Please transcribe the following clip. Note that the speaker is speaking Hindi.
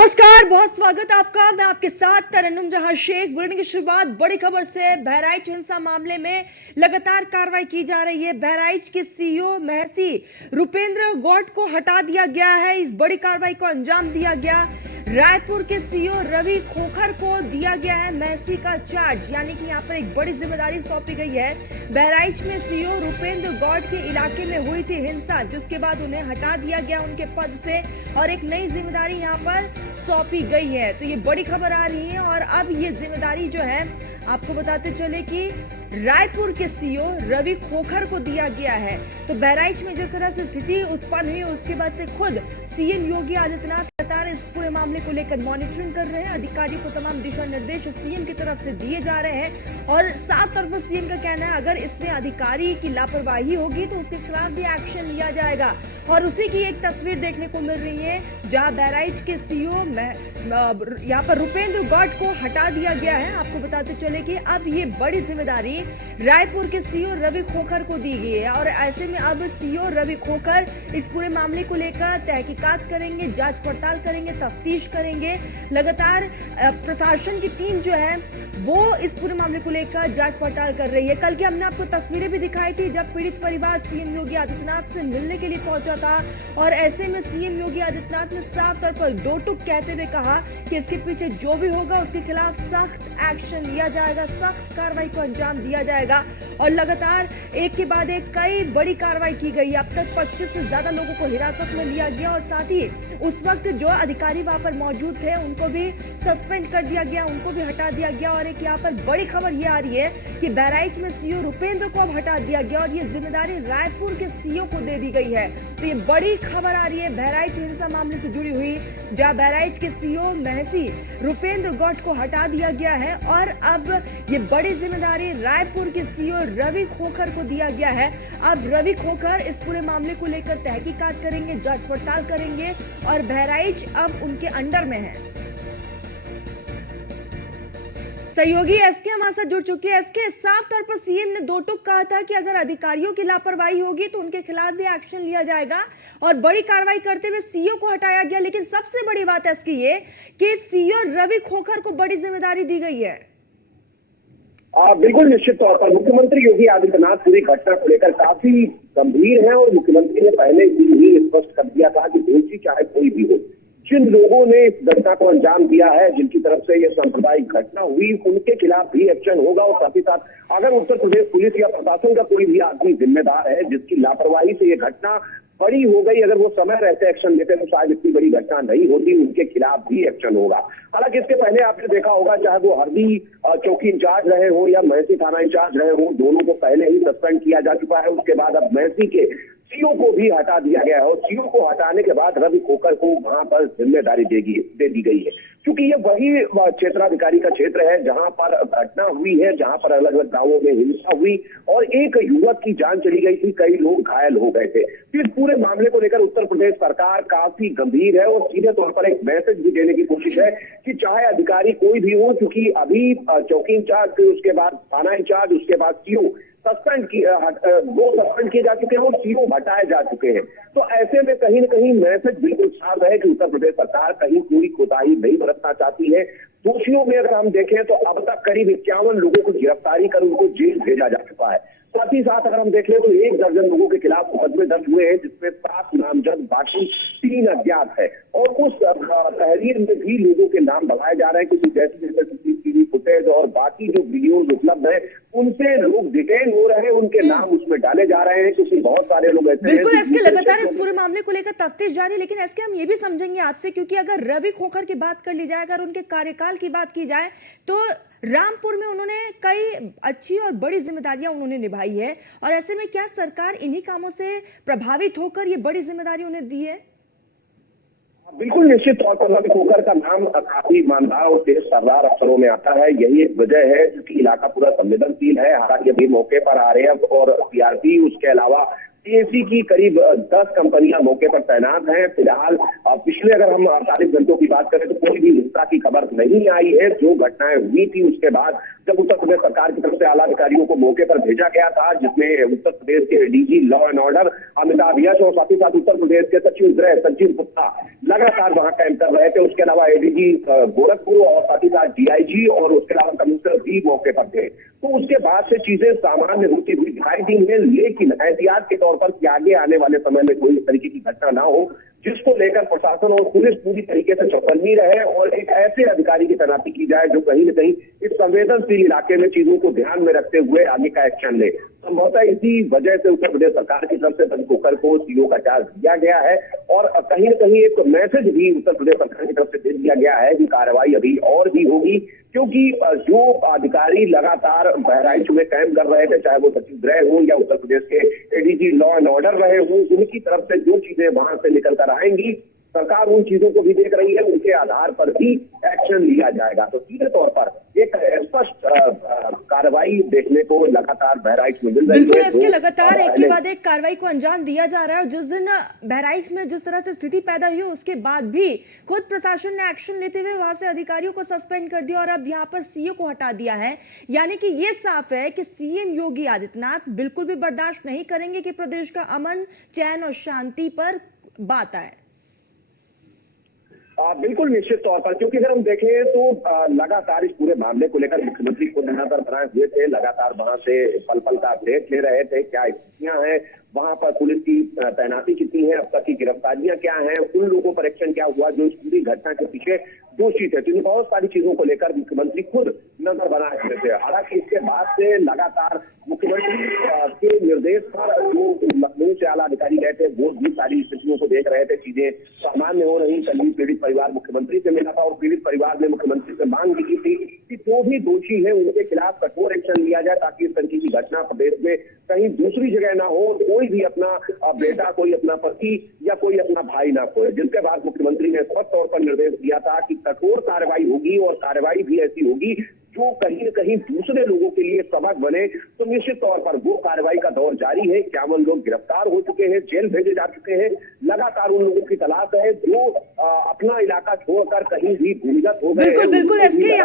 नमस्कार, बहुत स्वागत आपका। मैं आपके साथ तरन्नुम जहां शेख। बुलेटिन की शुरुआत बड़ी खबर से। बहराइच हिंसा मामले में लगातार कार्रवाई की जा रही है। बहराइच के सीईओ महसी रुपेंद्र गौड़ को हटा दिया गया है। इस बड़ी कार्रवाई को अंजाम दिया गया। रायपुर के सीईओ रवि खोखर को दिया गया है महसी का चार्ज, यानी कि यहाँ पर एक बड़ी जिम्मेदारी सौंपी गई है। बहराइच में सीईओ रुपेंद्र गौड़ के इलाके में हुई थी हिंसा, जिसके बाद उन्हें हटा दिया गया उनके पद से और एक नई जिम्मेदारी यहाँ पर सौंपी गई है। तो ये बड़ी खबर आ रही है और अब ये जिम्मेदारी जो है आपको बताते चले कि रायपुर के सीईओ रवि खोखर को दिया गया है। तो बहराइच में जिस तरह से स्थिति उत्पन्न हुई उसके बाद से खुद सीएम योगी आदित्यनाथ लगातार इस पूरे मामले को लेकर मॉनिटरिंग कर रहे हैं। अधिकारियों को तमाम दिशा निर्देश सीएम की तरफ से दिए जा रहे हैं और साफ तौर पर सीएम का कहना है अगर इसमें अधिकारी की लापरवाही होगी तो उसके खिलाफ भी एक्शन लिया जाएगा। और उसी की एक तस्वीर देखने को मिल रही है जहां बहराइच के सीईओ यहाँ पर रुपेंद्र गौड़ को हटा दिया गया है। आपको बताते चले कि अब ये बड़ी जिम्मेदारी रायपुर के सीईओ रवि खोखर को दी गई है और ऐसे में अब सीईओ रवि खोखर इस पूरे मामले को लेकर तहकीकात करेंगे, जांच पड़ताल करेंगे, तफ्तीश करेंगे। लगातार प्रशासन की टीम जो है वो इस पूरे मामले को लेकर जांच पड़ताल कर रही है। कल की हमने आपको तस्वीरें भी दिखाई थी जब पीड़ित परिवार सीएम योगी आदित्यनाथ से मिलने के लिए पहुंचा था और ऐसे में सीएम योगी आदित्यनाथ ने साफ तौर पर दो टूक कहते हुए कहा कि इसके पीछे जो भी होगा उसके खिलाफ सख्त एक्शन लिया जाएगा, सख्त कार्रवाई को अंजाम दिया जाएगा। और लगातार एक के बाद एक कई बड़ी कार्रवाई की गई। अब तक 25 से ज्यादा लोगों को हिरासत में लिया गया और साथ ही उस वक्त जो अधिकारी वहां पर मौजूद थे उनको भी सस्पेंड कर दिया गया, उनको भी हटा दिया गया। और एक यहाँ पर बड़ी खबर ये आ रही है कि बहराइच में सीईओ रुपेंद्र को अब हटा दिया गया और ये जिम्मेदारी रायपुर के सीईओ को दे दी गई है। तो ये बड़ी खबर आ रही है बहराइच हिंसा मामले से जुड़ी हुई, जहां बहराइच के सीईओ महसी रुपेंद्र गौड़ को हटा दिया गया है और अब ये बड़ी जिम्मेदारी रायपुर के सीईओ रवि खोखर को दिया गया है। अब रवि खोखर इस पूरे मामले को लेकर तहकीकात करेंगे, जांच पड़ताल करेंगे और बहराइच अब उनके अंडर में है। सहयोगी एसके हमारे साथ जुड़ चुके हैं। एसके, साफ तौर पर सीएम ने दो टूक कहा था कि अगर अधिकारियों की लापरवाही होगी तो उनके खिलाफ भी एक्शन लिया जाएगा और बड़ी कार्रवाई करते हुए सीईओ को हटाया गया। लेकिन सबसे बड़ी बात एसके ये कि सीईओ रवि खोखर को बड़ी जिम्मेदारी दी गई है। बिल्कुल निश्चित तौर पर मुख्यमंत्री योगी आदित्यनाथ पूरी घटना को लेकर काफी गंभीर है और मुख्यमंत्री ने पहले ही स्पष्ट कर दिया था कि दोषी चाहे कोई भी हो, जिन लोगों ने इस घटना को अंजाम दिया है, जिनकी तरफ से यह सांप्रदायिक घटना हुई, उनके खिलाफ भी एक्शन होगा। और साथ ही साथ अगर उत्तर प्रदेश पुलिस या प्रशासन का कोई भी आदमी जिम्मेदार है जिसकी लापरवाही से यह घटना बड़ी हो गई, अगर वो समय रहते एक्शन लेते तो शायद इतनी बड़ी घटना नहीं होती, उनके खिलाफ भी एक्शन होगा। हालांकि इसके पहले आपने देखा होगा चाहे वो हरदी चौकी इंचार्ज रहे हो या महसी थाना इंचार्ज रहे हो, दोनों को पहले ही सस्पेंड किया जा चुका है। उसके बाद अब महसी के सीईओ को भी हटा दिया गया है और सीईओ को हटाने के बाद रवि खोखर को वहां पर जिम्मेदारी दे दी गई है, क्योंकि ये वही क्षेत्राधिकारी का क्षेत्र है जहां पर घटना हुई है, जहां पर अलग अलग गांवों में हिंसा हुई और एक युवक की जान चली गई थी, कई लोग घायल हो गए थे। इस पूरे मामले को लेकर उत्तर प्रदेश सरकार काफी गंभीर है और सीधे तौर पर एक मैसेज भी देने की कोशिश है कि चाहे अधिकारी कोई भी हो, क्योंकि अभी चौकी इंचार्ज, उसके बाद थाना इंचार्ज, उसके बाद सीईओ सस्पेंड किए जा चुके हैं और सीईओ हटाए जा चुके हैं। तो ऐसे में कहीं न कहीं मैसेज बिल्कुल साफ है कि उत्तर प्रदेश सरकार कहीं कोई कोताही नहीं बरतना चाहती है। दोषियों में अगर हम देखें तो अब तक करीब 51 लोगों को गिरफ्तारी कर उनको जेल भेजा जा चुका है। साथ ही साथ अगर हम देख लें तो 1 दर्जन लोगों के खिलाफ मुकदमे दर्ज हुए हैं, जिसमें 7 नामजद, बाकी 3 अज्ञात है। और उस तहरीर में भी लोगों के नाम बढ़ाए जा रहे हैं, क्योंकि जैसे सीसीटीवी फुटेज और बाकी जो वीडियोज उपलब्ध है उनसे लोग डिटेन हो रहे हैं, उनके नाम उसमें डाले जा रहे हैं, क्योंकि बहुत सारे लोग ऐसे बिल्कुल एसके, लगातार इस पूरे मामले को लेकर तफ्तीश जारी। लेकिन एसके, हम ये भी समझेंगे आपसे, क्योंकि अगर रवि खोखर की बात कर ली जाए, अगर उनके कार्यकाल की बात की जाए तो रामपुर में उन्होंने कई अच्छी और बड़ी जिम्मेदारियां उन्होंने निभाई है और ऐसे में क्या सरकार इन्हीं कामों से प्रभावित होकर ये बड़ी जिम्मेदारी उन्हें दी है? बिल्कुल निश्चित तौर पर रवि खोखर का नाम काफी ईमानदार और तेज तर्रार अफसरों में आता है। यही एक वजह है क्योंकि इलाका पूरा संवेदनशील है। हालांकि अभी मौके पर आरएएफ और सीआरपी, उसके अलावा पीएसी की करीब 10 कंपनियां मौके पर तैनात हैं। फिलहाल पिछले अगर हम 48 घंटों की बात करें तो कोई भी हिंसा की खबर नहीं आई है। जो घटनाएं हुई थी उसके बाद जब उत्तर प्रदेश सरकार की तरफ से आला अधिकारियों को मौके पर भेजा गया था, जिसमें उत्तर प्रदेश के DG law and order Amitabh Yash और साथ ही साथ उत्तर प्रदेश के सचिव गृह संजीव गुप्ता लगातार वहां कैंप कर रहे थे। उसके अलावा एडीजी गोरखपुर और साथ ही साथ डीआईजी और उसके अलावा कमिश्नर भी मौके पर थे। तो उसके बाद से चीजें सामान्य होती हुई दिखाई दी है, लेकिन एहतियात के तौर पर कि आगे आने वाले समय में कोई इस तरीके की घटना ना हो, जिसको लेकर प्रशासन और पुलिस पूरी तरीके से चौकन्नी रहे और एक ऐसे अधिकारी की तैनाती की जाए जो कहीं न कहीं इस संवेदनशील इलाके में चीजों को ध्यान में रखते हुए आगे का एक्शन ले। संभवतः इसी वजह से उत्तर प्रदेश सरकार की तरफ से पंचकोकर को सीओ का चार्ज दिया गया है और कहीं न कहीं एक मैसेज भी उत्तर प्रदेश सरकार की तरफ से दे दिया गया है कि कार्रवाई अभी और भी होगी, क्योंकि जो अधिकारी लगातार बहराइच में कैंप कर रहे थे, चाहे वो सचिव गृह हो या उत्तर प्रदेश के एडीजी लॉ एंड ऑर्डर रहे हों, उनकी तरफ से जो चीजें वहां से निकल कर आएंगी, सरकार उन चीजों को भी देख रही है, उनके आधार पर भी एक्शन लिया जाएगा। तो सीधे तौर पर एक स्पष्ट कार्रवाई देखने को लगातार बहराइच में मिल रही है। बिल्कुल, इसके लगातार एक के बाद एक कार्रवाई को अंजाम दिया जा रहा है और जिस दिन बहराइच में जिस तरह से स्थिति पैदा हुई उसके बाद भी खुद प्रशासन ने एक्शन लेते हुए वहां से अधिकारियों को सस्पेंड कर दिया और अब यहाँ पर सीओ को हटा दिया है। यानी कि ये साफ है कि सीएम योगी आदित्यनाथ बिल्कुल भी बर्दाश्त नहीं करेंगे कि प्रदेश का अमन, चैन और शांति पर बात आए। बिल्कुल निश्चित तौर पर, क्योंकि अगर हम देखें तो लगातार इस पूरे मामले को लेकर मुख्यमंत्री को नजर बनाए हुए थे, लगातार वहां से पल पल का अपडेट ले रहे थे, क्या स्थितियां हैं वहां पर, पुलिस की तैनाती कितनी है, अब तक की गिरफ्तारियां क्या हैं, उन लोगों पर एक्शन क्या हुआ जो इस पूरी घटना के पीछे दोषी थे। तो बहुत सारी चीजों को लेकर मुख्यमंत्री खुद नजर बनाए हुए थे। हालांकि इसके बाद से लगातार मुख्यमंत्री के निर्देश पर जो लखनऊ से आला अधिकारी गए थे वो भी सारी स्थितियों को देख रहे थे, चीजें सामान्य हो रही। कल ही पीड़ित परिवार मुख्यमंत्री से मिला था और पीड़ित परिवार ने मुख्यमंत्री से मांग की थी कि जो भी दोषी है उनके खिलाफ कठोर एक्शन लिया जाए, ताकि इस तरीके की घटना प्रदेश में कहीं दूसरी जगह ना हो, कोई भी अपना बेटा, कोई अपना पति या कोई अपना भाई ना खोए। जिसके बाद मुख्यमंत्री ने स्पष्ट तौर पर निर्देश दिया था कि कठोर कार्रवाई होगी और कार्रवाई भी ऐसी होगी जो कहीं न कहीं दूसरे लोगों के लिए सबक बने। तो निश्चित तौर पर वो कार्रवाई का दौर जारी है। 51 लोग गिरफ्तार हो चुके हैं, जेल भेजे जा चुके हैं, लगातार उन लोगों की तलाश है जो अपना इलाका छोड़कर कहीं भी भूमिगत हो गए। बिल्कुल, बिल्कुल, इसके